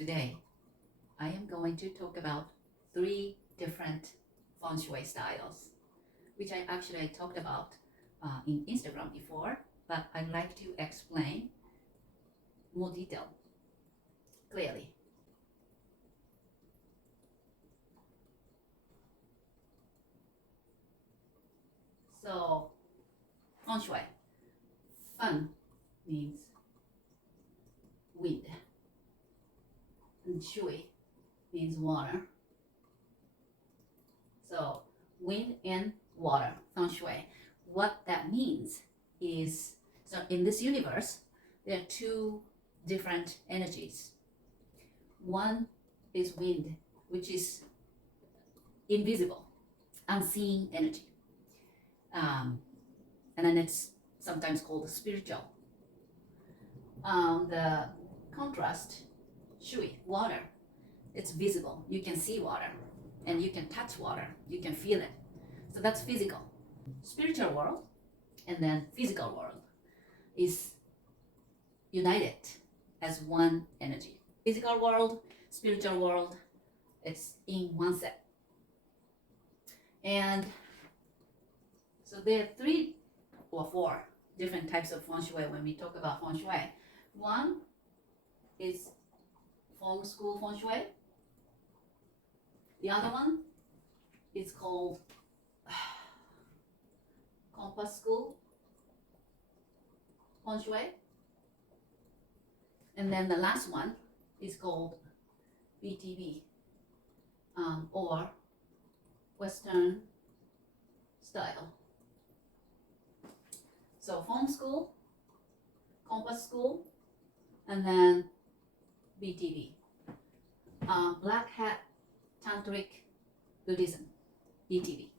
today, I am going to talk about 3 different Feng Shui styles, which I talked about in Instagram before, but I'd like to explain more detail clearly. So, Feng Shui. Feng means wind, and Shui means water. So, wind and water, Feng Shui. What that means is, so in this universe, there are 2 different energies. One is wind, which is invisible, unseen energy. And then it's sometimes called spiritual. The contrast, Shui, water, it's visible. You can see water, and you can touch water. You can feel it. So that's physical. Spiritual world and then physical world is united as one energy. Physical world, spiritual world, it's in one set. And so there are 3 or 4 different types of Feng Shui when we talk about Feng Shui. One is Feng School Feng Shui. The other one is called Compass School Feng Shui. And then the last one is called BTB, or Western style. So Feng School, Compass School, and then BTB. Black Hat Tantric Buddhism, BTB.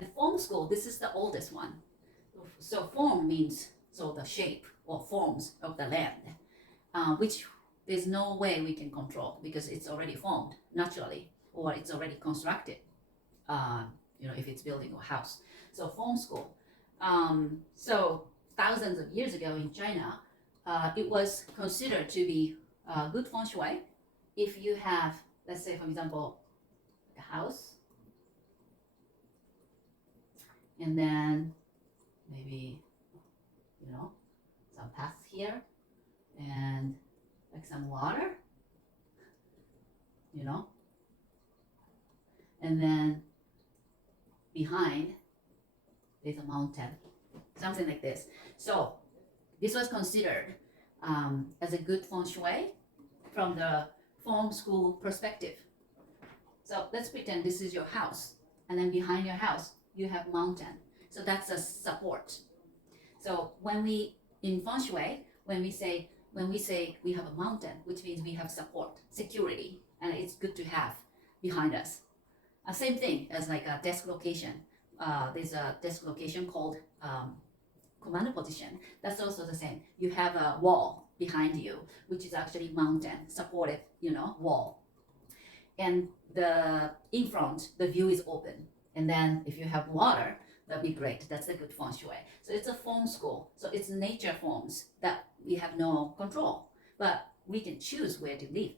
The Feng School, this is the oldest one. So form means the shape or forms of the land, which there's no way we can control because it's already formed naturally, or it's already constructed, if it's building a house. So Feng School. So thousands of years ago in China, it was considered to be good Feng Shui if you have, let's say, for example, a house, and then maybe, some paths here, and like some water, and then behind there's a mountain, something like this. So this was considered as a good Feng Shui from the Feng School perspective. So let's pretend this is your house, and then behind your house you have mountain. So that's a support. So when we in Feng Shui, when we say we have a mountain, which means we have support, security, and it's good to have behind us. Same thing as like a desk location. There's a desk location called commander position. That's also the same. You have a wall behind you, which is actually mountain, supported, wall. And in front, the view is open. And then if you have water, that'd be great. That's a good Feng Shui. So it's a Feng School. So it's nature forms that we have no control, but we can choose where to live.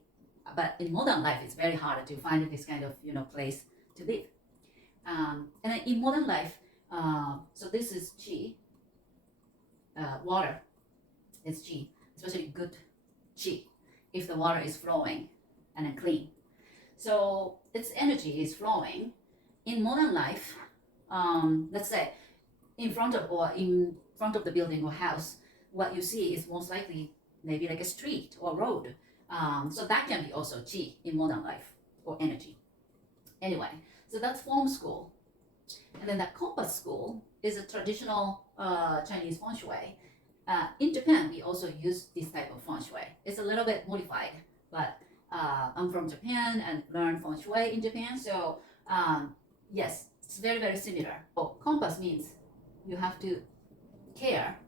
But in modern life, it's very hard to find this kind of place to live. And then in modern life, so this is Qi, water. It's Qi, especially good Qi, if the water is flowing and then clean. So its energy is flowing. In modern life, let's say in front of the building or house, what you see is most likely maybe like a street or road. So that can be also Qi in modern life or energy. Anyway, so that's Feng School. And then the Compass School is a traditional Chinese Feng Shui. In Japan, we also use this type of Feng Shui. It's a little bit modified, but I'm from Japan and learned Feng Shui in Japan. So yes, it's very, very similar. So compass means you have to care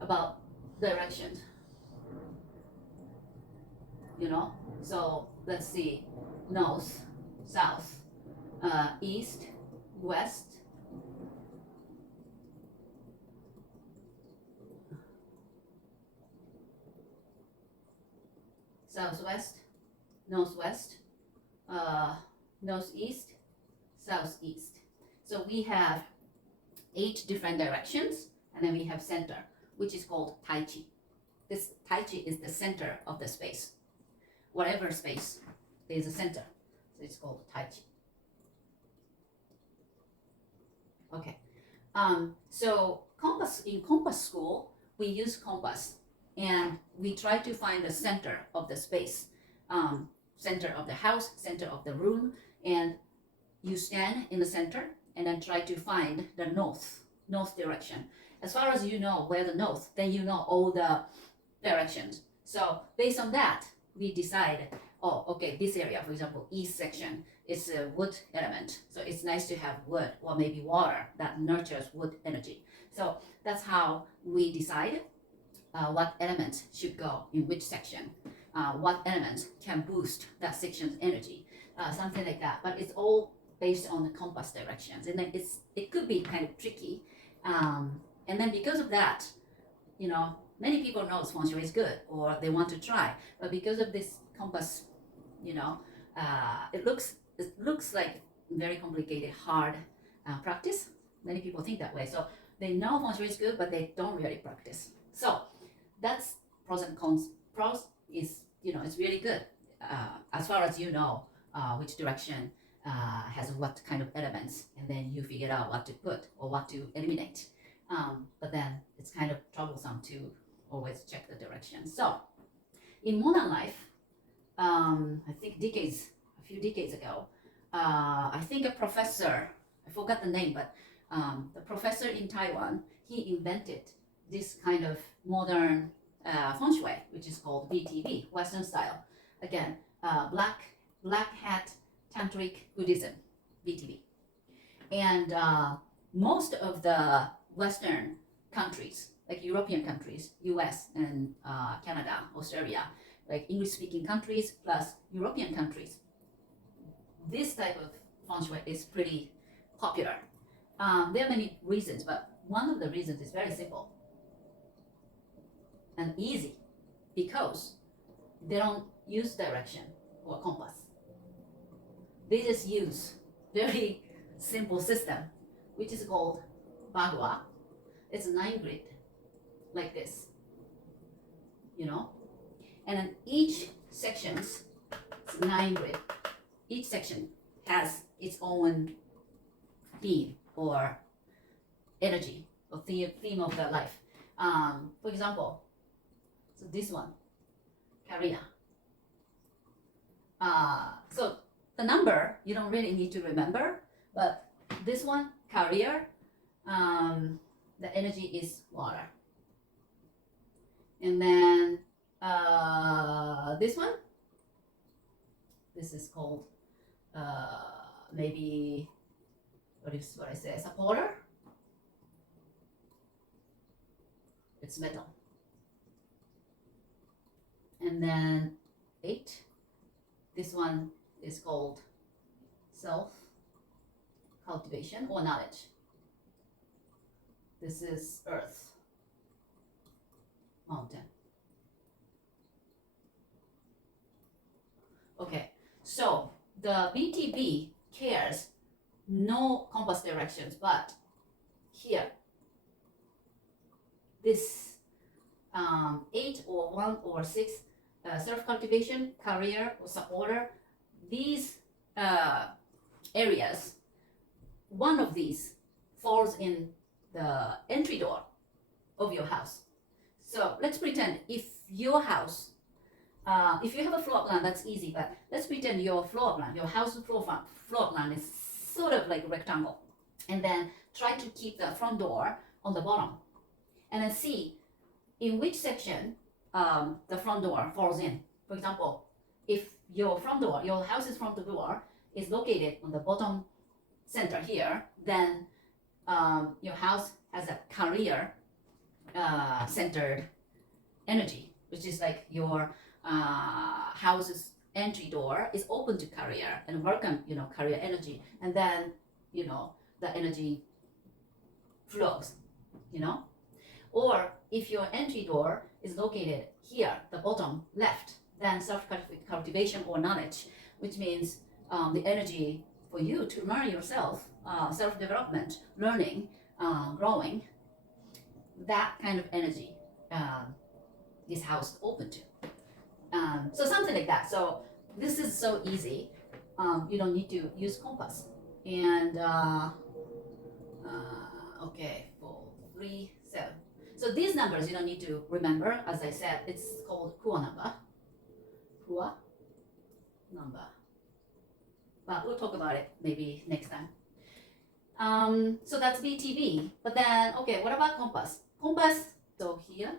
about directions. So let's see, north, south, east, west, southwest, northwest, northeast, southeast. So we have 8 different directions, and then we have center, which is called Tai Chi. This Tai Chi is the center of the space. Whatever space, there's a center. So it's called Tai Chi. Okay. So in compass school, we use compass, and we try to find the center of the space, center of the house, center of the room, and you stand in the center and then try to find the north direction. As far as you know where the north, then you know all the directions. So based on that, we decide, oh, okay, this area, for example, east section is a wood element. So it's nice to have wood or maybe water that nurtures wood energy. So that's how we decide what element should go in which section, what element can boost that section's energy, something like that. But it's all based on the compass directions, and then it could be kind of tricky. And then because of that, many people know Feng Shui is good or they want to try, but because of this compass, it looks like very complicated, hard practice. Many people think that way, so they know Feng Shui is good, but they don't really practice. So that's pros and cons. Pros is it's really good as far as you know which direction has what kind of elements, and then you figure out what to put or what to eliminate. But then it's kind of troublesome to always check the direction. So in modern life, I think a few decades ago, I think a professor, I forgot the name, but the professor in Taiwan, he invented this kind of modern Feng Shui, which is called BTB, Western style. Again, black hat tantric Buddhism, BTB. And most of the Western countries, like European countries, US and Canada, Australia, like English-speaking countries plus European countries, this type of Feng Shui is pretty popular. There are many reasons, but one of the reasons is very simple and easy, because they don't use direction or compass. They just use very simple system, which is called Bagua. It's 9 grid, like this, and then each section's 9 grid. Each section has its own theme or energy or theme of their life. For example, so this one, career. So the number you don't really need to remember, but this one, career, the energy is water. And then this one, this is called maybe what I say, supporter. It's metal. And then 8, this one is called self cultivation or knowledge. This is earth, mountain. Okay, so the BTB cares no compass directions, but here, this 8 or 1 or 6 self-cultivation, career or supporter, these areas, one of these falls in the entry door of your house. So let's pretend if your house, if you have a floor plan, that's easy, but let's pretend your floor plan, your house floor plan is sort of like a rectangle. And then try to keep the front door on the bottom. And then see in which section the front door falls in. For example, if your front door, your house's front door is located on the bottom center here, then your house has a career centered energy, which is like your house's entry door is open to career and welcome, career energy, and then the energy flows, or if your entry door is located here, the bottom left, then self-cultivation or knowledge, which means the energy for you to learn yourself, self-development, learning, growing, that kind of energy this house open to. So something like that. So this is so easy. You don't need to use compass. And okay, 4, 3, 7. So these numbers you don't need to remember. As I said, it's called Kua number. Kua number. But we'll talk about it maybe next time. So that's BTV. But then, okay, what about compass? Compass, so here.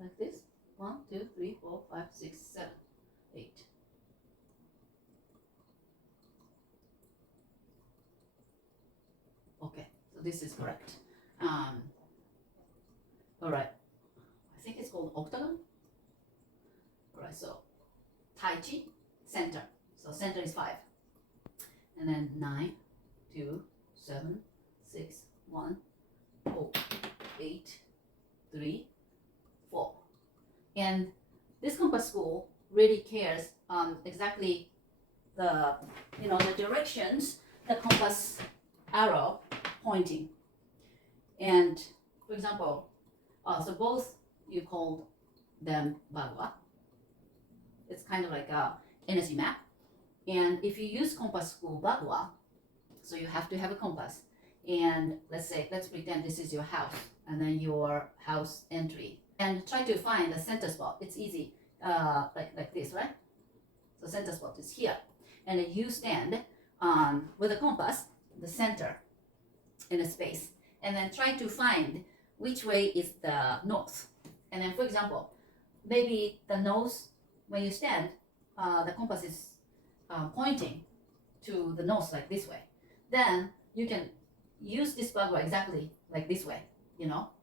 Like this. 1, 2, 3, 4, 5, 6, 7, 8. Okay, so this is correct. All right. I think it's called octagon. All right, so Tai Chi, center. So center is 5. And then 9, 2, 7, 6, 1, 4, 8, 3, 4. And this compass school really cares exactly the the directions the compass arrow pointing. And for example, so both you call them bagua. It's kind of like a energy map. And if you use compass school bagua, so you have to have a compass. And let's pretend this is your house and then your house entry. And try to find the center spot. It's easy, like this, right? So center spot is here. And then you stand with a compass, the center in a space. And then try to find which way is the north. And then for example, maybe the nose, when you stand, the compass is pointing to the north like this way. Then you can use this bagua exactly like this way,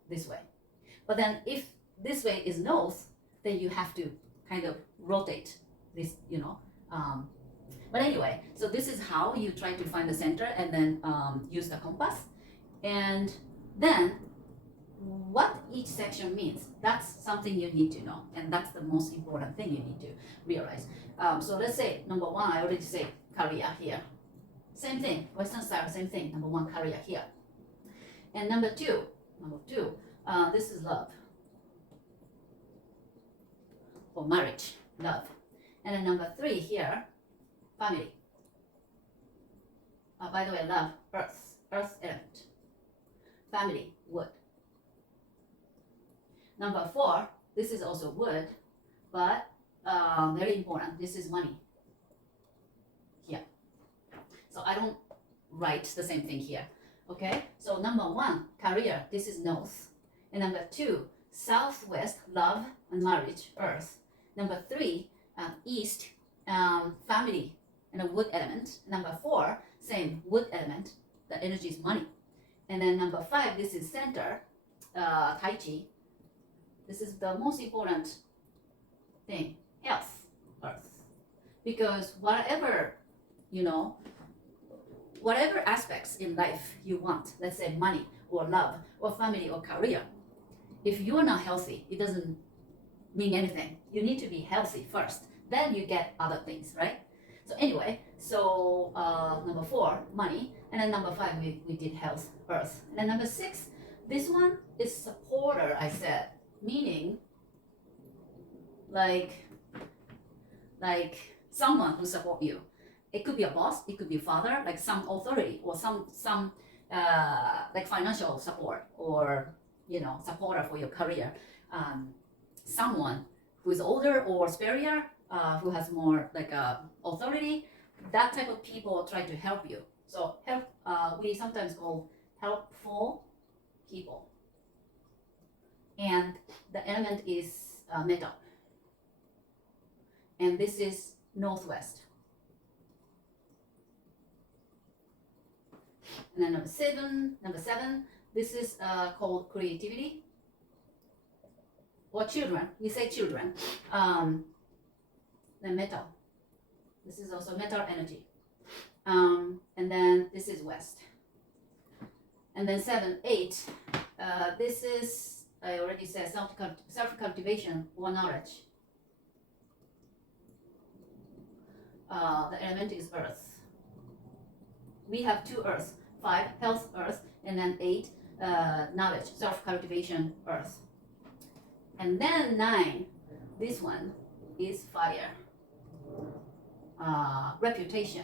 this way. But then if this way is north, then you have to kind of rotate this, But anyway, so this is how you try to find the center and then use the compass. And then what each section means, that's something you need to know. And that's the most important thing you need to realize. So let's say number 1, I already say career here. Same thing, Western style, same thing. Number 1, career here. And number two, this is love. For marriage, love. And then number 3 here, family. By the way, love, earth element. Family, wood. Number 4, this is also wood, but very important, this is money. Here. So I don't write the same thing here. Okay, so number 1, career, this is north. And number 2, southwest, love and marriage, earth. Number 3, east, family and a wood element. Number 4, same wood element, the energy is money. And then number 5, this is center, Tai Chi. This is the most important thing, health, earth. Because whatever aspects in life you want, let's say money or love or family or career, if you're not healthy, it doesn't mean anything. You need to be healthy first, then you get other things, right? So anyway, number 4, money, and then number 5, we did health, earth. And then number 6, this one is supporter, I said, meaning like someone who support you. It could be a boss, it could be a father, like some authority, or some like financial support, or supporter for your career. Someone who is older or superior, who has more like authority. That type of people try to help you. So help, we sometimes call helpful people. And the element is metal. And this is northwest. And then number seven, this is called creativity or children. We say children. Then metal. This is also metal energy. And then this is west. And then 7, 8, This is, I already said, self-cultivation or knowledge. The element is earth. We have 2 earths, 5 health earth, and then 8 knowledge, self-cultivation earth. And then 9, this one is fire, reputation.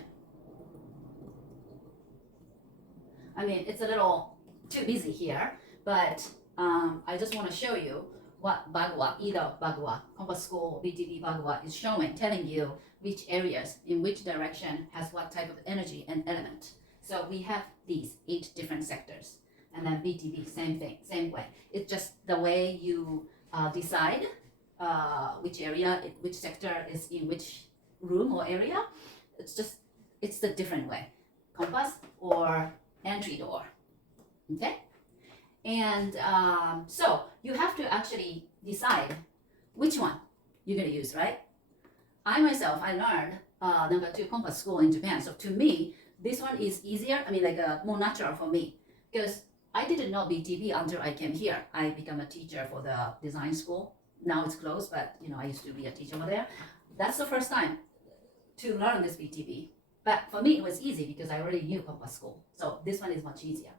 I mean, it's a little too busy here, but I just want to show you what Bagua, either Bagua, Compass School, BTB Bagua is showing, telling you which areas, in which direction has what type of energy and element. So we have these 8 different sectors. And then BTB, same thing, same way. It's just the way you decide which area, which sector is in which room or area. It's the different way. Compass or entry door. Okay? And so you have to actually decide which one you're going to use, right? I myself, I learned number 2 Compass School in Japan. So to me, this one is easier, I mean like more natural for me, because I didn't know BTB until I came here. I became a teacher for the design school. Now it's closed, but I used to be a teacher over there. That's the first time to learn this BTB. But for me, it was easy because I already knew Compass School. So this one is much easier.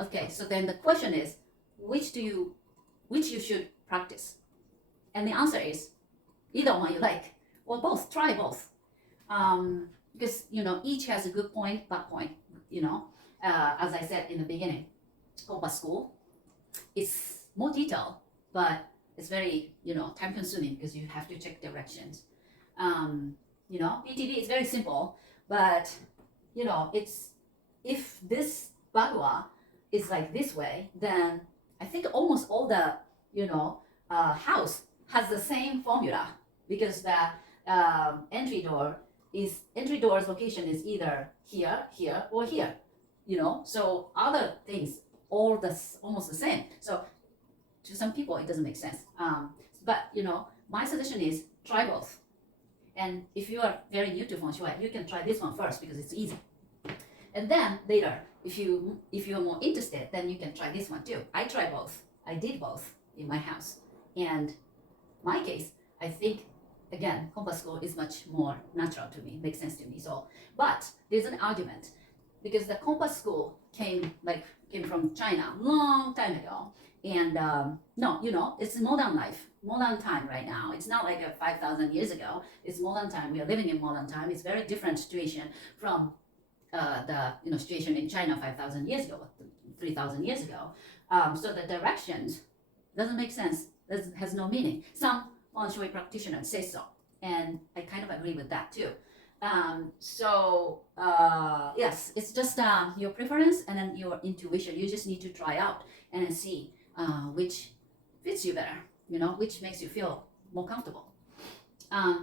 Okay, so then the question is, which you should practice? And the answer is either one you like, or both. Try both. Because each has a good point, bad point. As I said in the beginning, Compass School is more detailed, but it's very time consuming because you have to check directions. BTB is very simple, but it's, if this Bagua is like this way, then I think almost all the house has the same formula, because the entry door's location is either here, here, or here. So other things almost the same. So to some people it doesn't make sense. But my suggestion is try both. And if you are very new to Feng Shui, you can try this one first because it's easy. And then later, if you're more interested, then you can try this one too. I tried both. I did both in my house. And my case, I think again, Compass School is much more natural to me, makes sense to me. So, but there's an argument, because the Compass School came from China long time ago, and no, it's modern life, modern time right now. It's not like 5,000 years ago. It's modern time. We are living in modern time. It's very different situation from the situation in China 5,000 years ago, 3,000 years ago. So the directions doesn't make sense. Has no meaning. Some Feng Shui practitioners say so, and I kind of agree with that too. Yes, it's just your preference and then your intuition. You just need to try out and then see which fits you better, which makes you feel more comfortable.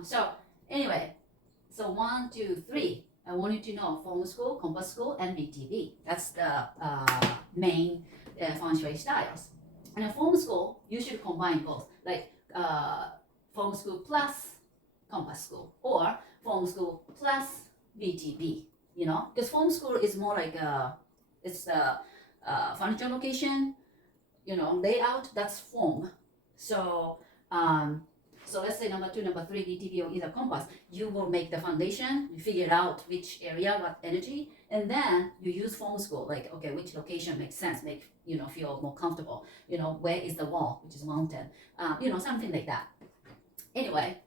So anyway, so 1, 2, 3. I want you to know Feng School, Compass School, and BTB. That's the main Feng Shui styles. And in Feng School, you should combine both, like Feng School plus Compass School, or Feng School plus BTB. Because Feng School is more like it's a furniture location, layout. That's Feng. So so let's say number 2, number 3, BTB, or either Compass. You will make the foundation. You figure out which area, what energy, and then you use Feng School. Like, okay, which location makes sense, make feel more comfortable. Where is the wall, which is mountain. Something like that. Anyway,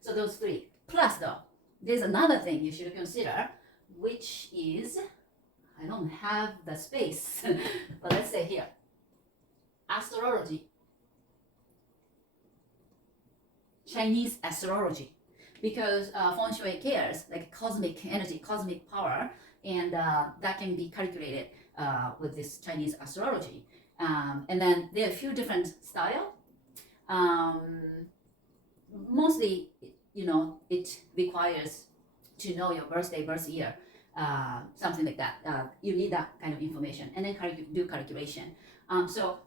so those 3. Plus, though, there's another thing you should consider, which is, I don't have the space, but let's say here, astrology. Chinese astrology, because Feng Shui cares like cosmic energy, cosmic power, and that can be calculated with this Chinese astrology. And then there are a few different styles. Mostly, it requires to know your birthday, birth year, something like that. You need that kind of information, and then do calculation. So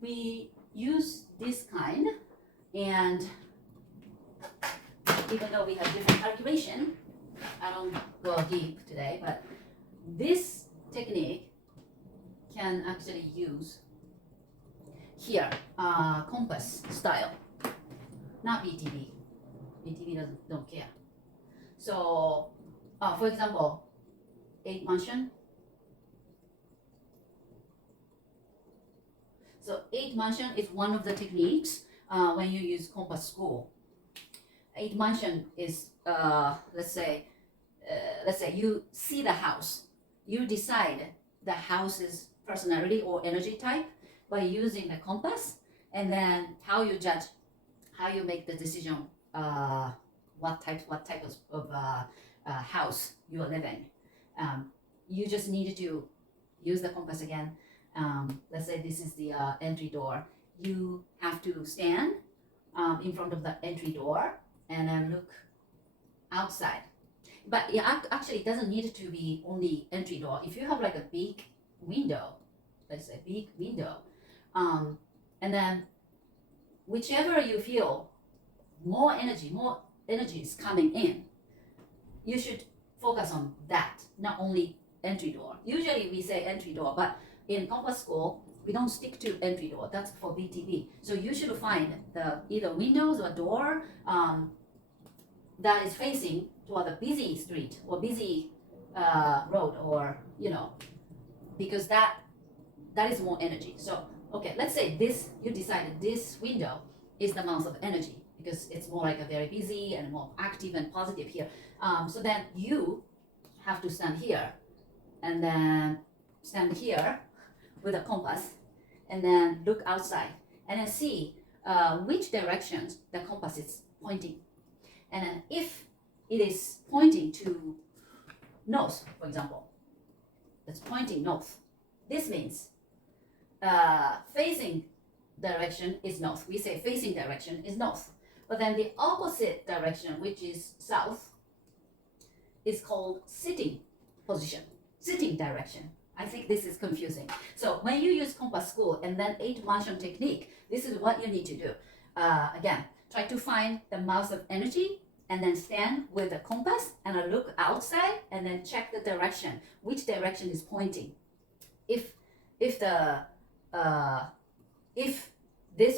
we use this kind, and even though we have different calculation, I don't go deep today, but this technique can actually use here compass style, not BTB. BTB don't care. So, for example, 8 mansion. So 8 mansion is one of the techniques when you use compass school. 8 mansion is let's say you see the house, you decide the house's personality or energy type by using the compass, and then how you judge, how you make the decision, what type of house you are living. You just need to use the compass again. Let's say this is the entry door. You have to stand in front of the entry door and then look outside. But actually, it doesn't need to be only entry door. If you have like a big window, let's say big window, and then whichever you feel more energy is coming in, you should focus on that, not only entry door. Usually we say entry door, but in compass school, we don't stick to entry door. That's for BTB. So you should find the either windows or door that is facing toward a busy street or busy road, or because that is more energy. So okay, let's say this, you decided this window is the mouth of energy because it's more like a very busy and more active and positive here. So then you have to stand here and then stand here with a compass and then look outside and then see which directions the compass is pointing. And then if it is pointing to north, for example, it's pointing north. This means facing direction is north. We say facing direction is north. But then the opposite direction, which is south, is called sitting position, sitting direction. I think this is confusing. So when you use compass school and then 8 mansion technique, this is what you need to do. Again, try to find the mouth of energy and then stand with the compass and look outside and then check the direction, which direction is pointing. If this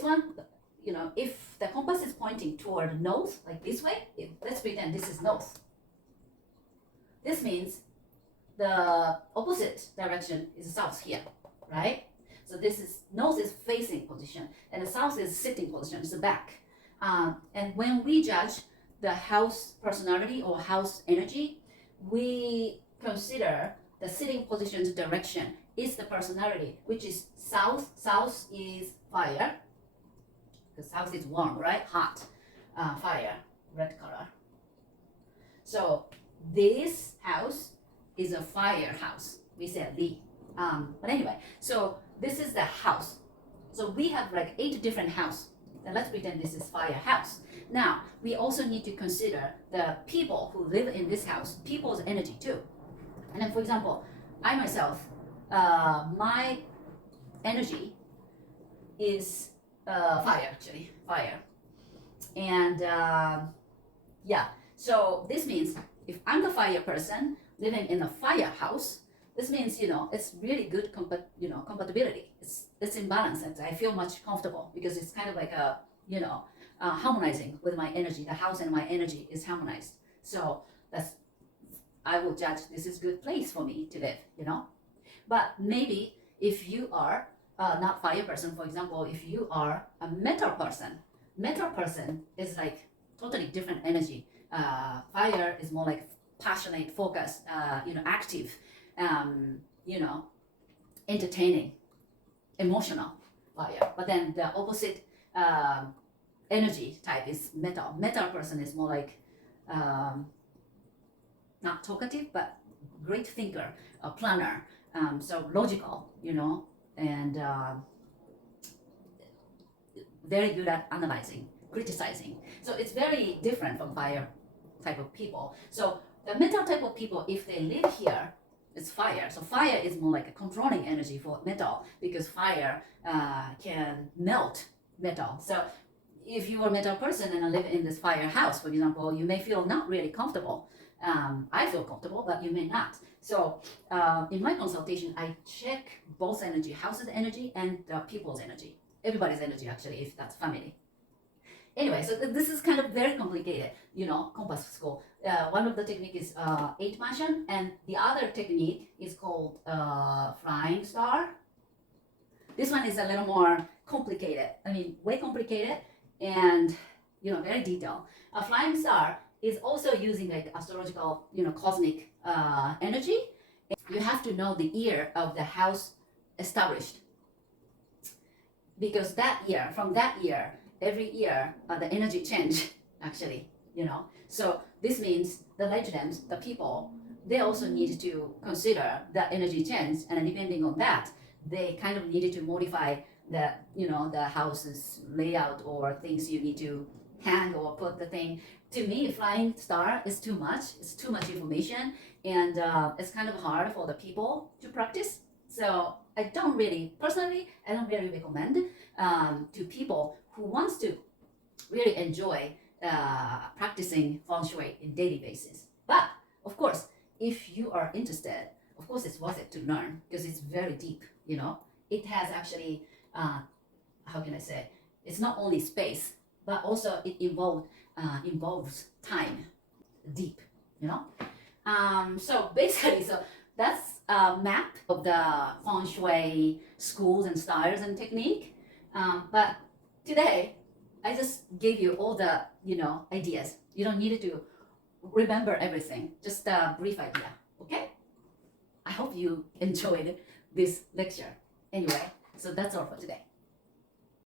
one, if the compass is pointing toward north, like this way, let's pretend this is north. This means the opposite direction is south here, right? So this is north is facing position and the south is sitting position, it's the back. And when we judge the house personality or house energy, we consider the sitting position's direction is the personality, which is south. South is fire, because south is warm, right? Hot, fire, red color. So this house is a fire house. We said Li. But anyway, so this is the house. So we have like 8 different houses. And let's pretend this is fire house. Now, we also need to consider the people who live in this house, people's energy too. And then, for example, I myself, my energy is fire, actually, fire. And yeah, so this means if I'm the fire person living in a fire house, this means, it's really good compatibility. It's in balance, and I feel much comfortable because it's kind of like a, harmonizing with my energy. The house and my energy is harmonized. So I will judge this is good place for me to live, But maybe if you are not fire person, for example, if you are a metal person is like totally different energy. Fire is more like passionate, focused, active, entertaining, emotional fire. But then the opposite energy type is metal. Metal person is more like not talkative, but great thinker, a planner, so logical, and very good at analyzing, criticizing. So it's very different from fire type of people. So the metal type of people, if they live here, it's fire. So fire is more like a controlling energy for metal because fire can melt metal. So if you are a metal person and live in this fire house, for example, you may feel not really comfortable. I feel comfortable, but you may not. So in my consultation, I check both energy, house's energy and people's energy, everybody's energy actually, if that's family. Anyway, so this is kind of very complicated, compass score. One of the technique is 8 mansion, and the other technique is called flying star. This one is a little more complicated. I mean, way complicated and very detailed. A flying star is also using like astrological, cosmic energy. You have to know the year of the house established, because from that year, every year the energy change actually. So this means the residents, the people, they also need to consider the energy change, and depending on that, they kind of needed to modify the house's layout or things you need to hang or put the thing. To me, flying star is too much. It's too much information, and it's kind of hard for the people to practice. So I don't really recommend to people who wants to really enjoy practicing Feng Shui in daily basis. But of course, if you are interested, of course it's worth it to learn, because it's very deep. It has actually, how can I say? It's not only space, but also it involves time, deep. So basically, that's a map of the Feng Shui schools and styles and technique. But today, I just gave you all the ideas. You don't need to remember everything. Just a brief idea. Okay? I hope you enjoyed this lecture. Anyway, so that's all for today.